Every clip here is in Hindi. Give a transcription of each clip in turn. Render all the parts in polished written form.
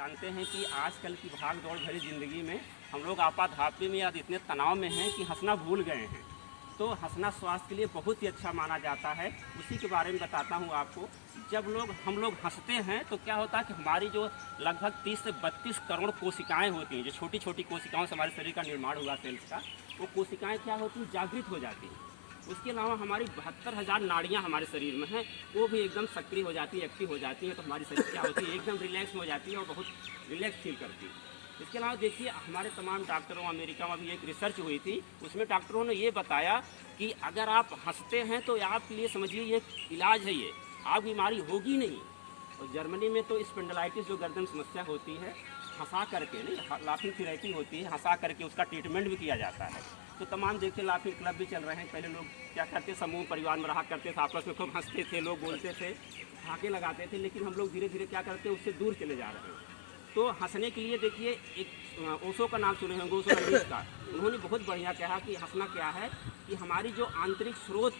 जानते हैं कि आजकल की भाग दौड़ भरी ज़िंदगी में हम लोग आपाधापी में या इतने तनाव में हैं कि हंसना भूल गए हैं। तो हंसना स्वास्थ्य के लिए बहुत ही अच्छा माना जाता है। उसी के बारे में बताता हूँ आपको। जब हम लोग हंसते हैं तो क्या होता है कि हमारी जो लगभग 30 से 32 करोड़ कोशिकाएं होती हैं, जो छोटी छोटी कोशिकाओं से हमारे शरीर का निर्माण हुआ सेल्स का, वो कोशिकाएं क्या होती हैं, जागृत हो जाती हैं। उसके अलावा हमारी 72,000 नाड़ियाँ हमारे शरीर में हैं, वो भी एकदम सक्रिय हो जाती है, एक्टिव हो जाती है। तो हमारी शरीर क्या होती है, एकदम रिलैक्स हो जाती है और बहुत रिलैक्स फील करती है। इसके अलावा देखिए, हमारे तमाम डॉक्टरों, अमेरिका में भी एक रिसर्च हुई थी, उसमें डॉक्टरों ने ये बताया कि अगर आप हंसते हैं तो आपके लिए समझिए ये इलाज है, ये आप बीमारी होगी नहीं। और जर्मनी में तो स्पेंडलाइटिस जो गर्दन समस्या होती है, हंसा करके नहीं, लाफिंग थेरेपी होती है, हंसा करके उसका ट्रीटमेंट भी किया जाता है। तो तमाम देखिए लाफिंग क्लब भी चल रहे हैं। पहले लोग क्या करते, समूह परिवार में रहा करते थे, आपस में खूब हंसते थे, लोग बोलते थे, ठाके लगाते थे। लेकिन हम लोग धीरे धीरे क्या करते हैं, उससे दूर चले जा रहे हैं। तो हंसने के लिए देखिए, एक ओशो का नाम सुने होंगे, ओशो इंग्लिश का, उन्होंने बहुत बढ़िया कहा कि हंसना क्या है कि हमारी जो आंतरिक स्रोत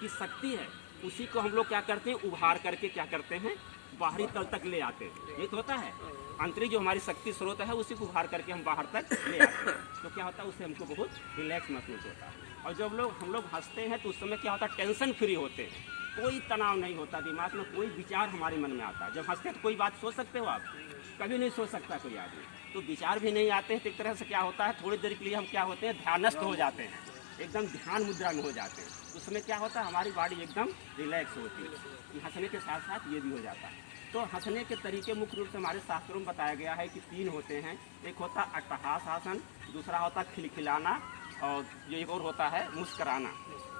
की शक्ति है, उसी को हम लोग क्या करते हैं, उभार करके क्या करते हैं, बाहरी तल तक ले आते हैं। ये तो होता है, आंतरिक जो हमारी शक्ति स्रोत है उसी को उभार करके हम बाहर तक ले आते हैं। तो क्या होता है, उससे हमको बहुत रिलैक्स महसूस होता है। और जब हम लोग हंसते हैं तो उस समय क्या होता है, टेंशन फ्री होते हैं, कोई तनाव नहीं होता, दिमाग में कोई विचार हमारे मन में आता है। जब हंसते हैं तो कोई बात सोच सकते हो आप, कभी नहीं सोच सकता कोई आदमी। तो विचार भी नहीं आते हैं। तो एक तरह से क्या होता है, थोड़ी देर के लिए हम क्या होते हैं, ध्यानस्थ हो जाते हैं, एकदम ध्यान मुद्रा में हो जाते हैं। उसमें क्या होता है, हमारी बॉडी एकदम रिलैक्स होती है। हंसने के साथ साथ ये भी हो जाता है। तो हंसने के तरीके मुख्य रूप से हमारे शास्त्रों में बताया गया है कि 3 होते हैं। एक होता है अट्टहास आसन, दूसरा होता है खिलखिलाना, और जो एक और होता है मुस्कराना।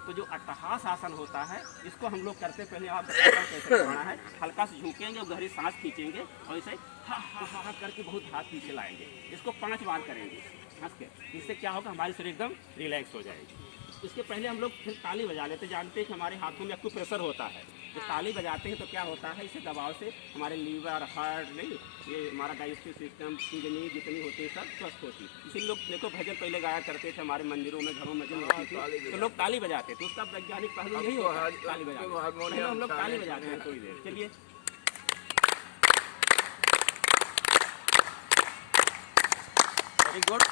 तो जो अट्टहास आसन होता है, इसको हम लोग करते, पहले आप कैसे करना है, हल्का से झुकेंगे और गहरी सांस खींचेंगे और इसे हा हा हा करके बहुत हाथ पीछे लाएंगे। इसको 5 बार करेंगे हंस के। इससे क्या होगा, हमारी शरीर एकदम रिलैक्स हो जाएगी। इसके पहले हम लोग फिर ताली बजा लेते। जानते हैं कि हमारे हाथों में एक्यू प्रेशर होता है, तो ताली बजाते हैं तो क्या होता है, इसे दबाव से हमारे लीवर, हार्ट, नहीं ये हमारा डाइजेस्टिव सिस्टम, किडनी जितनी होती है सब स्वस्थ होती है। इसीलिए लोग देखो भजन पहले गाया करते थे, हमारे मंदिरों में, घरों में होती थी तो लोग ताली बजाते थे। उसका वैज्ञानिक पहलू यही होता है, ताली बजाते। हम लोग ताली बजाते हैं थोड़ी देर, चलिए। Very good.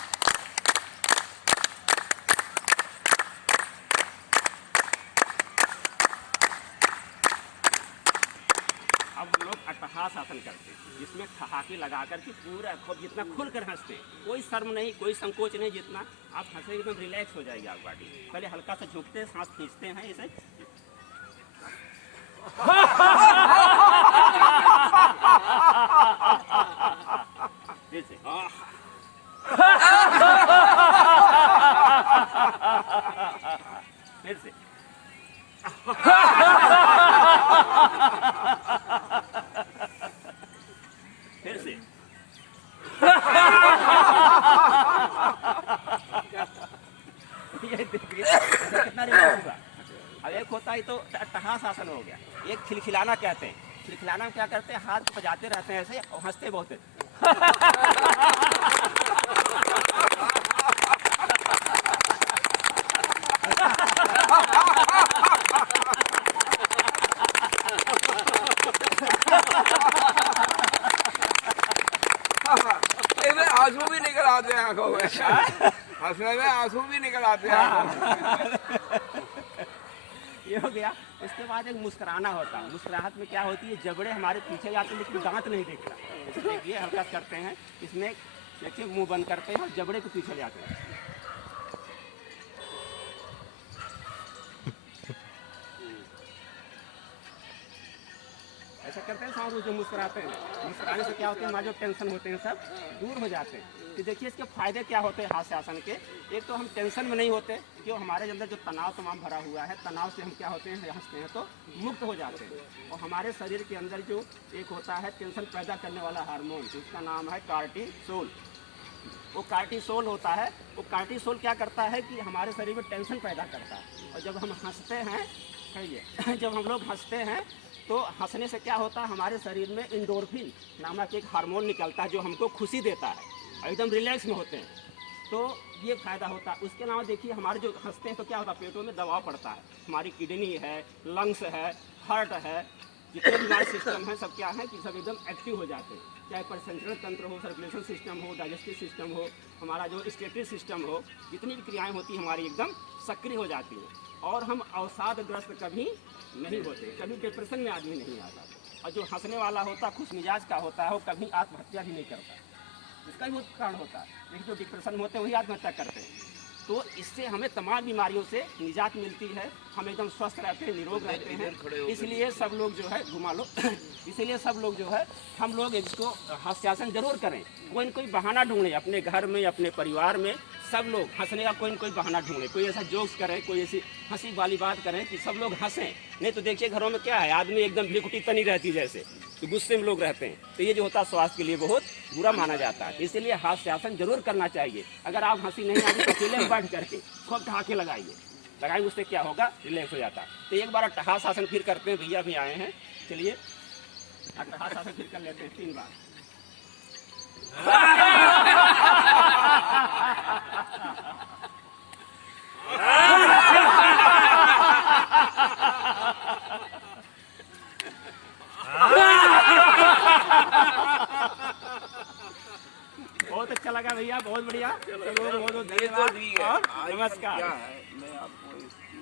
अब हम लोग अट्टहास आसन करते हैं, जिसमें ठहाके लगा करके पूरा खूब जितना खुल कर हंसते, कोई शर्म नहीं, कोई संकोच नहीं, जितना आप हंसे एकदम रिलैक्स हो जाएगी आप बॉडी। पहले हल्का सा झुकते हैं, सांस खींचते हैं इसे, जैसे फिर से फिर से ये देखिए कितना रिलैक्स हुआ। अब एक होता है तो अट्टहास आसन हो गया, एक खिलखिलाना कहते हैं। खिलखिलाना क्या करते हैं, हाथ बजाते रहते हैं ऐसे और हंसते बहुत हैं। आंसू भी निकल आते हैं आंखों में, हंसने में आंसू भी निकल आते हैं। ये हो गया। उसके बाद एक मुस्कुराना होता है। मुस्कुराहट में क्या होती है, जबड़े हमारे पीछे जाते हैं लेकिन दांत नहीं दिखता। देखिए हल्का करते हैं, इसमें देखिए मुंह बंद करते हैं और जबड़े के पीछे जाते हैं। ऐसा करते हैं सांस, जो मुस्कुराते हैं, मुस्कुराने से क्या होता है, हमारे जो टेंशन होते हैं सब दूर हो जाते हैं। तो देखिए इसके फायदे क्या होते हैं हास्य आसन के। एक तो हम टेंशन में नहीं होते, क्यों, हमारे अंदर जो तनाव तमाम भरा हुआ है, तनाव से हम क्या होते हैं, हंसते हैं तो मुक्त हो जाते हैं। और हमारे शरीर के अंदर जो एक होता है टेंशन पैदा करने वाला हार्मोन, उसका नाम है कार्टिसोल। वो कार्टिसोल होता है। वो कार्टिसोल क्या करता है कि हमारे शरीर में टेंशन पैदा करता है। और जब हम हंसते हैं, कहिए जब हम लोग हंसते हैं तो हंसने से क्या होता है, हमारे शरीर में एंडोर्फिन नामक एक हार्मोन निकलता है जो हमको खुशी देता है, एकदम रिलैक्स में होते हैं। तो ये फ़ायदा होता है। उसके अलावा देखिए, हमारे जो हंसते हैं तो क्या होता है, पेटों में दबाव पड़ता है, हमारी किडनी है, लंग्स है, हार्ट है, जितने भी हमारे सिस्टम हैं सब क्या है कि सब एकदम एक्टिव हो जाते हैं। चाहे परिसंचरण तंत्र हो, सर्कुलेशन सिस्टम हो, डाइजेस्टिव सिस्टम हो, हमारा जो स्टेटरी सिस्टम हो, जितनी भी क्रियाएं होती हमारी एकदम सक्रिय हो जाती हैं और हम अवसादग्रस्त कभी नहीं होते, कभी डिप्रेशन में आदमी नहीं आता। और जो हंसने वाला होता, खुश मिजाज का होता है, वो कभी आत्महत्या भी नहीं करता। इसका भी कारण होता है, लेकिन जो डिप्रेशन में होते हैं वही आत्महत्या करते हैं। तो इससे हमें तमाम बीमारियों से निजात मिलती है, हम एकदम स्वस्थ रहते हैं, निरोग रहते हैं। इसलिए सब लोग जो है घुमा लो इसीलिए सब लोग जो है हम लोग इसको हास्यासन जरूर करें, कोई न कोई बहाना ढूंढें अपने घर में, अपने परिवार में। सब लोग हंसने का कोई न कोई बहाना ढूंढें, कोई ऐसा जोक्स करें, कोई ऐसी हंसी वाली बात करें कि सब लोग हंसें। नहीं तो देखिए घरों में क्या है, आदमी एकदम भिकुटी तनी रहती जैसे, तो गुस्से में लोग रहते हैं, तो ये जो होता है स्वास्थ्य के लिए बहुत बुरा माना जाता है। इसीलिए हास्यासन जरूर करना चाहिए। अगर आप हंसी नहीं आती तो अकेले में बैठ करके खूब ठहाके लगाएंगे, उससे क्या होगा, रिलैक्स हो जाता है। तो एक बार अट्टहास आसन फिर करते हैं, भैया भी आए हैं, चलिए अट्टहास आसन फिर कर लेते हैं 3 बार। बहुत अच्छा लगा भैया, बहुत बढ़िया। चलो बहुत बहुत ये तो धन्यवाद ठीक है। और आजकल नमस्कार। क्या है, मैं आपको इसकी